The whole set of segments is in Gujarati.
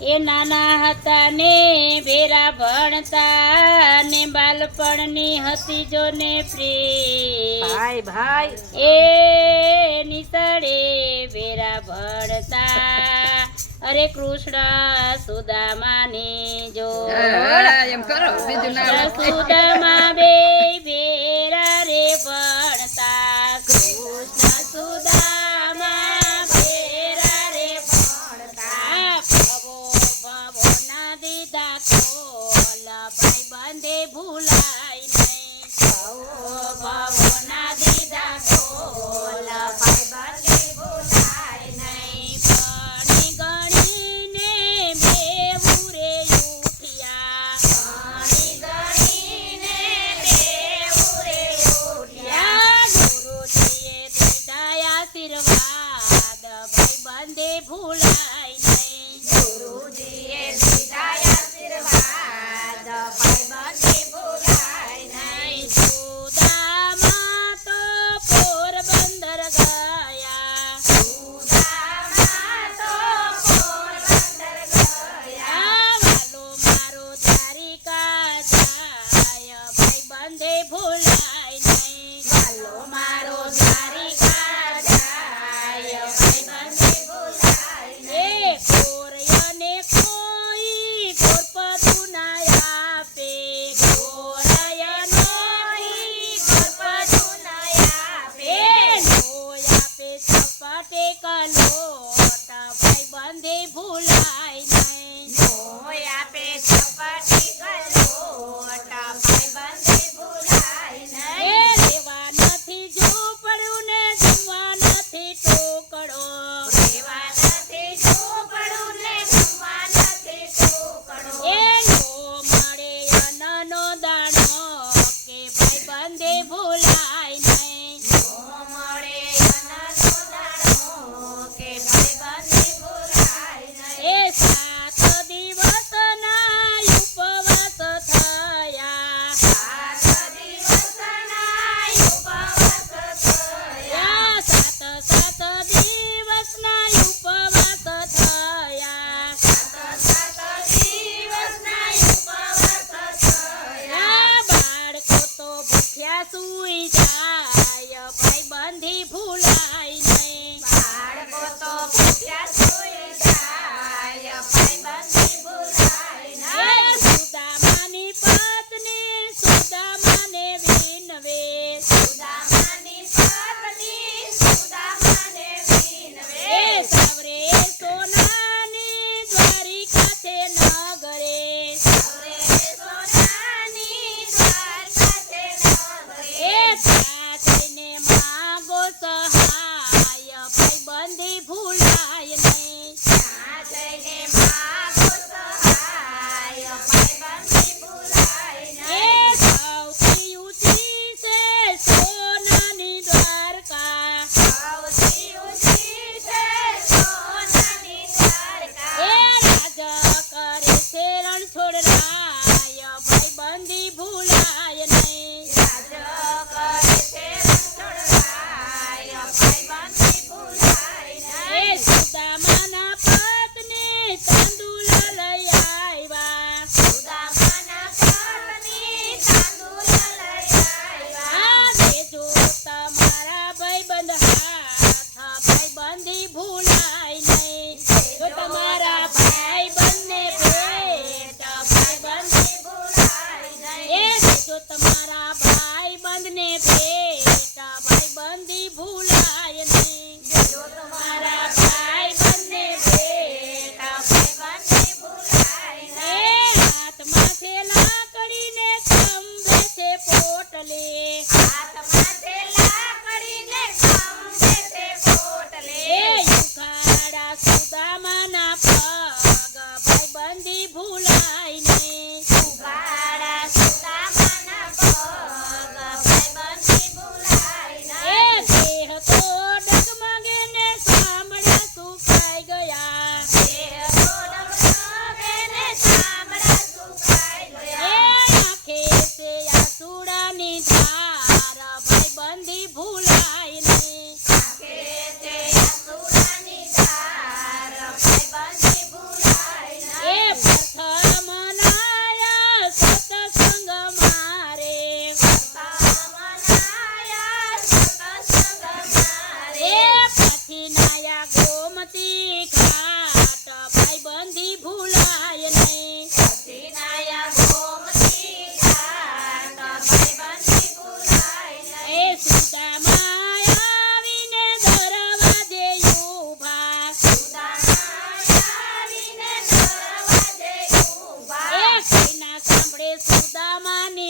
એ નાના હતા ને ભેરા ભણતા ને બાલપણની હતી જો ને ભાઈ ભાઈ. એ નિસળે ભેરા ભણતા. અરે કૃષ્ણ સુદામાની જો. સુદામા 不来 ત્યાં સુઈ જાય ભાઈ બંધી ફૂલાઈ ভুল આપણે સુદામાને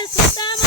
eso